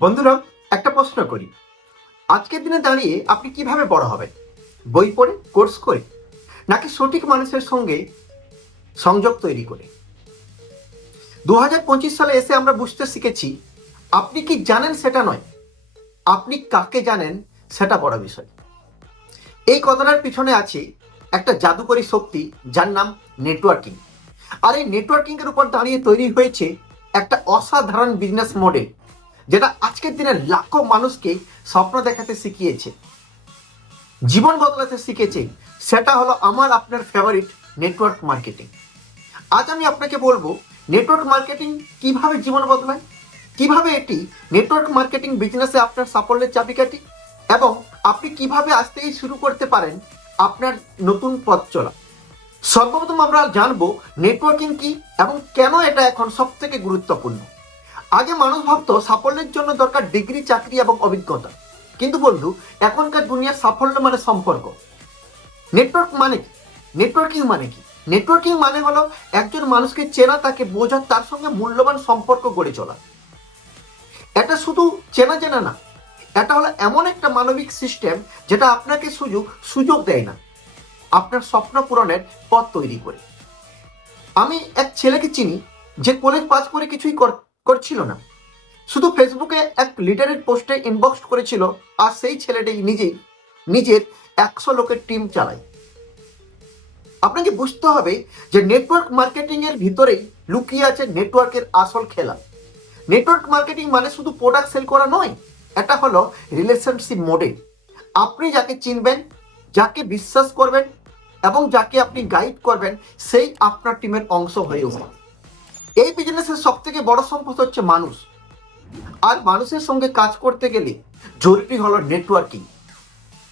বন্ধুরা, একটা প্রশ্ন করি। আজকের দিনে দাঁড়িয়ে আপনি কিভাবে বড় হবেন? বই পড়ে, কোর্স করে, নাকি সঠিক মানুষের সঙ্গে সংযোগ তৈরি করে? 2025 সালে এসে আমরা বুঝতে শিখেছি, আপনি কি জানেন সেটা নয়, আপনি কাকে জানেন সেটা বড় বিষয়। এই কথাটার পিছনে আছে একটা জাদুকরী শক্তি, যার নাম নেটওয়ার্কিং। আর এই নেটওয়ার্কিং এর উপর দাঁড়িয়ে তৈরি হয়েছে একটা অসাধারণ বিজনেস মডেল, যেটা আজকের দিনে লাখো মানুষকে স্বপ্ন দেখাতে শিখিয়েছে, জীবন বদলাতে শিখেছে। সেটা হলো আমার আপনার ফেভারিট নেটওয়ার্ক মার্কেটিং। আজ আমি আপনাকে বলবো নেটওয়ার্ক মার্কেটিং কিভাবে জীবন বদলায়, কিভাবে এটি নেটওয়ার্ক মার্কেটিং বিজনেসে আপনার সাফল্যের চাবিকাঠি, এবং আপনি কিভাবে আজ থেকেই শুরু করতে পারেন আপনার নতুন পথ চলা। সর্বপ্রথম আমরা জানবো নেটওয়ার্কিং কি এবং কেন এটা এখন সব থেকে গুরুত্বপূর্ণ। আগে মানুষ ভাবতো সাফল্যের জন্য দরকার ডিগ্রি, চাকরি এবং অভিজ্ঞতা। কিন্তু বন্ধু, এখনকার দুনিয়ার সাফল্য মানে সম্পর্ক। নেটওয়ার্ক মানে কি? নেটওয়ার্কিং মানে কি? নেটওয়ার্কিং মানে হলো একজন মানুষকে চেনা, তাকে বোঝা, তার সঙ্গে মূল্যবান সম্পর্ক গড়ে চলা। এটা শুধু চেনা চেনা না, এটা হলো এমন একটা মানবিক সিস্টেম যেটা আপনাকে সুযোগ দেয় না, আপনার স্বপ্ন পূরণের পথ তৈরি করে। আমি এক ছেলেকে চিনি, যে কলেজ পাস করে কিছুই করছিল না, শুধু ফেসবুকে এক লিটারের পোস্টে ইনবক্স করেছিল, আর সেই ছেলেটি নিজের 100 লোকের টিম চালায়। আপনাকে বুঝতে হবে যে নেটওয়ার্ক মার্কেটিং এর ভিতরেই লুকিয়ে আছে নেটওয়ার্কের আসল খেলা। নেটওয়ার্ক মার্কেটিং মানে শুধু প্রোডাক্ট সেল করা নয়, এটা হলো রিলেশনশিপ মডেল। আপনি যাকে চিনবেন, যাকে বিশ্বাস করবেন এবং যাকে আপনি গাইড করবেন, সেই আপনার টিমের অংশ হয়ে উঠবে। এই বিজনেসের সব থেকে বড় সম্পদ হচ্ছে মানুষ, আর মানুষের সঙ্গে কাজ করতে গেলে জরুরি হলো নেটওয়ার্কিং।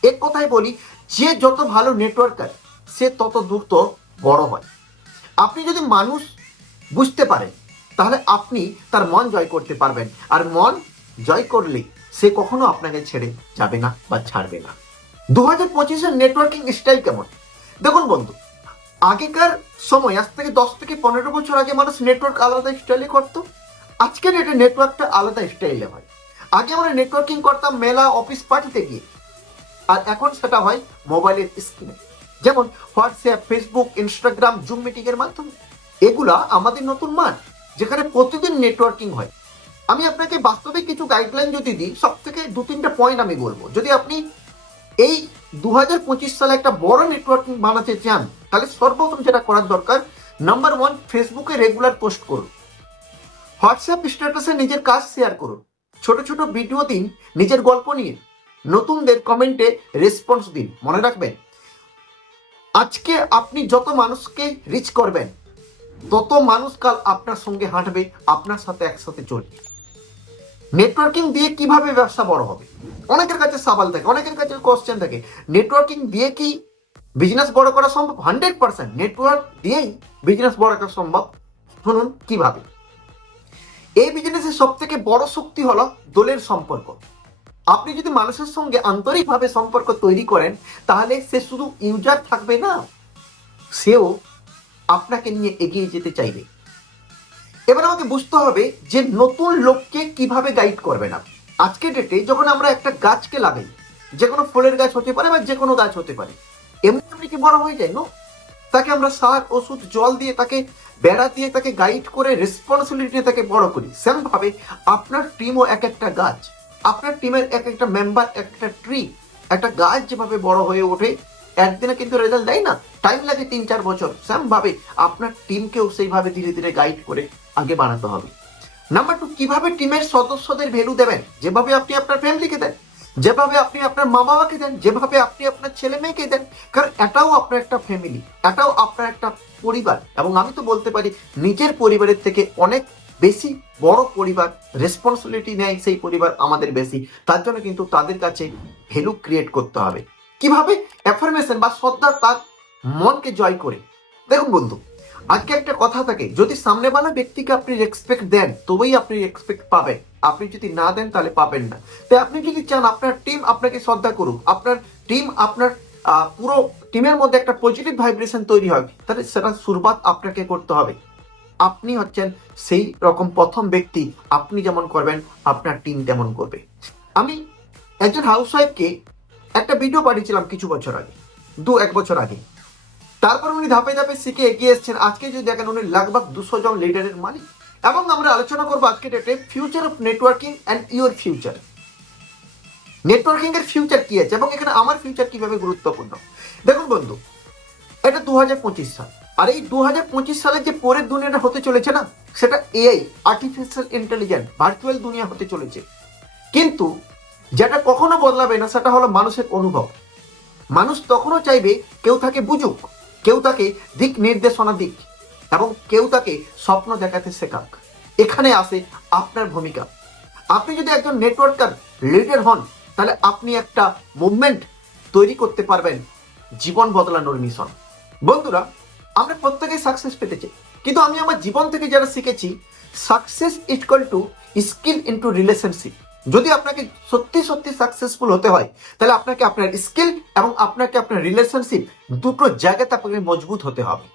এক কথায় বলি, যে যত ভালো নেটওয়ার্কার, সে তত দ্রুত বড় হয়। আপনি যদি মানুষ বুঝতে পারেন, তাহলে আপনি তার মন জয় করতে পারবেন, আর মন জয় করলে সে কখনো আপনাকে ছেড়ে যাবে না বা ছাড়বে না। 2025-এর নেটওয়ার্কিং স্টাইল কেমন? দেখুন বন্ধু, আগেকার সময়, আজ থেকে 10 থেকে 15 বছর আগে মানুষ নেটওয়ার্ক আলাদা স্টাইলে করতো। আজকের ডেটে নেটওয়ার্কটা আলাদা স্টাইলে হয়। আগে আমরা নেটওয়ার্কিং করতাম মেলা, অফিস পার্টিতে গিয়ে, আর এখন সেটা হয় মোবাইলের স্ক্রিনে, যেমন WhatsApp, Facebook, Instagram, zoom meeting এর মাধ্যমে। এগুলা আমাদের নতুন মাঠ, যেখানে প্রতিদিন নেটওয়ার্কিং হয়। আমি আপনাকে বাস্তবে কিছু গাইডলাইন যদি দিই, সব থেকে 2-3টা পয়েন্ট আমি বলবো। যদি আপনি এই 2025 সালে একটা বড় নেটওয়ার্কিং বানাতে চান, তাহলে সর্বপ্রথম যেটা করার দরকার, নাম্বার 1, ফেসবুকে রেগুলার পোস্ট করুন। হোয়াটসঅ্যাপ স্ট্যাটাসে নিজের কাজ শেয়ার করুন। ছোট ছোট ভিডিও দিন নিজের গল্প নিয়ে। নতুনদের কমেন্টে রেসপন্স দিন। মনে রাখবেন, আজকে আপনি যত মানুষকে রিচ করবেন, তত মানুষ কাল আপনার সঙ্গে হাঁটবে, আপনার সাথে একসাথে চলবে। নেটওয়ার্কিং দিয়ে কিভাবে ব্যবসা বড় হবে? অনেকের কাছে সওয়াল থাকে, অনেকের কাছে কোশ্চেন থাকে, নেটওয়ার্কিং দিয়ে কি বিজনেস বড় করা সম্ভব? 100% নেটওয়ার্ক দিয়েই বিজনেস বড় করা সম্ভব। শুনুন কিভাবে। এই বিজনেসের সব থেকে বড় শক্তি হলো দলের সম্পর্ক। আপনি যদি মানুষের সঙ্গে আন্তরিকভাবে সম্পর্ক তৈরি করেন, তাহলে সে শুধু ইউজার থাকবে না, সেও আপনাকে নিয়ে এগিয়ে যেতে চাইবে। এবার আমাকে বুঝতে হবে যে নতুন লোককে কিভাবে গাইড করবেন আপনি। আজকের ডেটে যখন আমরা একটা গাছকে লাগাই, যে কোনো ফুলের গাছ হতে পারে বা যে কোনো গাছ হতে পারে, এমনি কি বড় হয়ে যায়? না, তাকে আমরা সার, ওষুধ, জল দিয়ে, তাকে বেড়া দিয়ে, তাকে গাইড করে, রেসপন্সিবিলিটি তাকে বড় করি। সেম ভাবে আপনার টিমও এক একটা গাছ, আপনার টিমের এক একটা মেম্বার একটা ট্রি। একটা গাছ যেভাবে বড় হয়ে ওঠে, একদিনে কিন্তু রেজাল্ট দেয় না, টাইম লাগে 3-4 বছর। সেম ভাবে আপনার টিমকেও সেইভাবে ধীরে ধীরে গাইড করে আগে বাড়াতে হবে। নাম্বার 2, কিভাবে টিমের সদস্যদের ভ্যালু দেবেন? যেভাবে আপনি আপনার ফ্যামিলিকে দেন, যেভাবে আপনি আপনার মা বাবাকে দেন, যেভাবে আপনি আপনার ছেলে মেয়েকে দেন। কারণ এটাও আপনার একটা ফ্যামিলি, এটাও আপনার একটা পরিবার। এবং আমি তো বলতে পারি, নিজের পরিবারের থেকে অনেক বেশি বড় পরিবার, রেসপন্সিবিলিটি নেয় সেই পরিবার আমাদের বেশি। তার জন্য কিন্তু তাদের কাছে ভ্যালু ক্রিয়েট করতে হবে। কিভাবে? অ্যাফার্মেশন বা শ্রদ্ধা, তার মনকে জয় করে। দেখুন বন্ধু, আজকে একটা কথা থাকে, যদি সামনেওয়ালা ব্যক্তিকে আপনি রেসপেক্ট দেন, তবেই আপনি রেসপেক্ট পাবেন। আপনি যদি না দেন, তাহলে পাবেন না। তাই আপনি যদি চান আপনার টিম আপনাকে শ্রদ্ধা করুক, আপনার টিম আপনার পুরো টিমের মধ্যে একটা পজিটিভ ভাইব্রেশন তৈরি হয়, তাহলে সেটা শুরুয়াত আপনাকে করতে হবে। আপনি হচ্ছেন সেই রকম প্রথম ব্যক্তি। আপনি যেমন করবেন আপনার টিম তেমন করবে। আমি একজন হাউসওয়াইফকে একটা ভিডিও পাঠিয়েছিলাম কিছু বছর আগে, 1 বছর আগে। তারপর উনি ধাপে ধাপে শিখে এগিয়ে এসেছেন। আজকে যদি দেখেন উনি লগভগ 200 জন লিডারের মালিক। এবং আমরা আলোচনা করবো আজকে ডেটে future of networking and your future. Networking এর ফিউচার কি আছে এবং এখানে আমার ফিউচার কিভাবে গুরুত্বপূর্ণ। দেখুন বন্ধু, এটা 2025 সাল, আর এই 2025 সালে যে পরের দুনিয়াটা হতে চলেছে না, সেটা এআই, আর্টিফিশিয়াল ইন্টেলিজেন্স, ভার্চুয়াল দুনিয়া হতে চলেছে। কিন্তু যেটা কখনো বদলাবে না সেটা হলো মানুষের অনুভব। মানুষ তখনও চাইবে কেউ তাকে বুঝুক, কেউ তাকে দিক নির্দেশনা দিক, এবং কেউ তাকে স্বপ্ন দেখাতে শেখাক। এখানে আসে আপনার ভূমিকা। আপনি যদি একজন নেটওয়ার্কার লিডার হন, তাহলে আপনি একটা মুভমেন্ট তৈরি করতে পারবেন, জীবন বদলানোর মিশন। বন্ধুরা, আমরা প্রত্যেকেই সাকসেস পেতে চাই, কিন্তু আমি আমার জীবন থেকে যারা শিখেছি, success equal to skill into relationship. যদি আপনাকে সত্যি সত্যি সাকসেসফুল হতে হয়, তাহলে আপনাকে আপনার স্কিল এবং আপনাকে আপনার রিলেশনশিপ দুটো জায়গাতে আপনাকে মজবুত হতে হবে।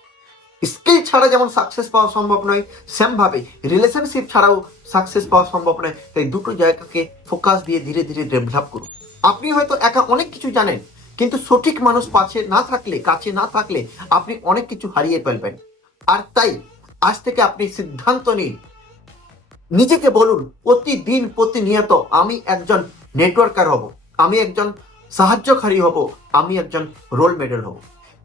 স্কিল ছাড়া যেমন সাকসেস পাওয়া সম্ভব নয়, সেমভাবে রিলেশনশিপ ছাড়াও সাকসেস পাওয়া সম্ভব নয়। তাই দুটো জায়গাকে ফোকাস দিয়ে ধীরে ধীরে ডেভেলপ করুন। আপনি হয়তো একা অনেক কিছু জানেন, কিন্তু সঠিক মানুষ কাছে না থাকলে আপনি অনেক কিছু হারিয়ে ফেলবেন। আর তাই আজ থেকে আপনি সিদ্ধান্ত নিন, নিজেকে বলুন প্রতিদিন প্রতিনিয়ত আমি একজন নেটওয়ার্কার হব, আমি একজন সাহায্যকারী হব, আমি একজন রোল মডেল হব।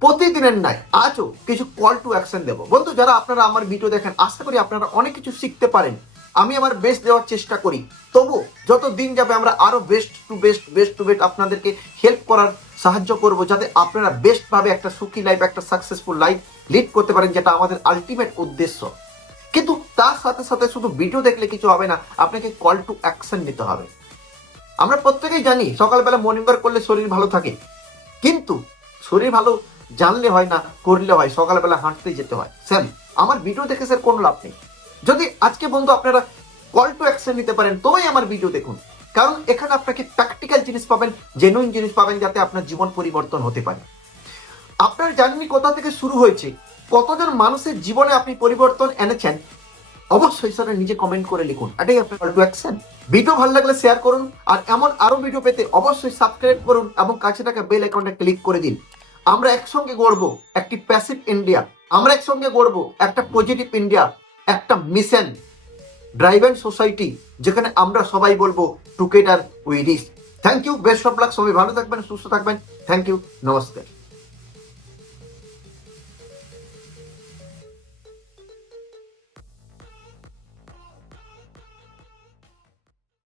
প্রতিদিনের নয়, আজও কিছু কল টু অ্যাকশন দেবো। বন্ধু, যারা আপনারা আমার ভিডিও দেখেন, আশা করি আপনারা অনেক কিছু শিখতে পারেন। আমি আমার বেস্ট দেওয়ার চেষ্টা করি, তবু যত দিন যাবে আমরা আরো বেস্ট টু বেস্ট আপনাদেরকে হেল্প করার সাহায্য করব, যাতে আপনারা বেস্ট ভাবে একটা সুখী লাইফ, একটা সাকসেসফুল লাইফ লিড করতে পারেন, যেটা আমাদের আলটিমেট উদ্দেশ্য। কিন্তু তার সাথে সাথে শুধু ভিডিও দেখলে কিছু হবে না, আপনাকে কল টু অ্যাকশন নিতে হবে। আমরা প্রত্যেকেই জানি সকালবেলা মর্নিং ওয়াক করলে শরীর ভালো থাকে, কিন্তু শরীর ভালো জানলে হয় না, করলে হয়। সকালবেলা হাঁটতে যেতে হয়। স্যার, আমার ভিডিও দেখে স্যার কোনো লাভ নেই। যদি আজকে বন্ধু আপনারা কল টু অ্যাকশন নিতে পারেন, তবেই আমার ভিডিও দেখুন। কারণ এখানে আপনাকে প্র্যাকটিক্যাল জিনিস পাবেন, জেনুইন জিনিস পাবেন, যাতে আপনার জীবন পরিবর্তন হতে পারে। আপনার জার্নি কোথা থেকে শুরু হয়েছে, কতজন মানুষের জীবনে আপনি পরিবর্তন এনেছেন, অবশ্যই স্যার নিজে কমেন্ট করে লিখুন। এটাই আপনার কল টু অ্যাকশন। ভিডিও ভালো লাগলে শেয়ার করুন, আর এমন আরো ভিডিও পেতে অবশ্যই সাবস্ক্রাইব করুন এবং কাছে থাকা বেল আইকনটা ক্লিক করে দিন। আমরা একসঙ্গে গড়বো একটি প্যাসিভ ইন্ডিয়া, আমরা একসঙ্গে গড়বো একটা পজিটিভ ইন্ডিয়া, একটা মিশন ড্রাইভেন সোসাইটি, যেখানে আমরা সবাই বলবো together we reach. Thank you, best of luck. সবাই ভালো থাকবেন, সুস্থ থাকবেন। থ্যাংক ইউ, নমস্কার।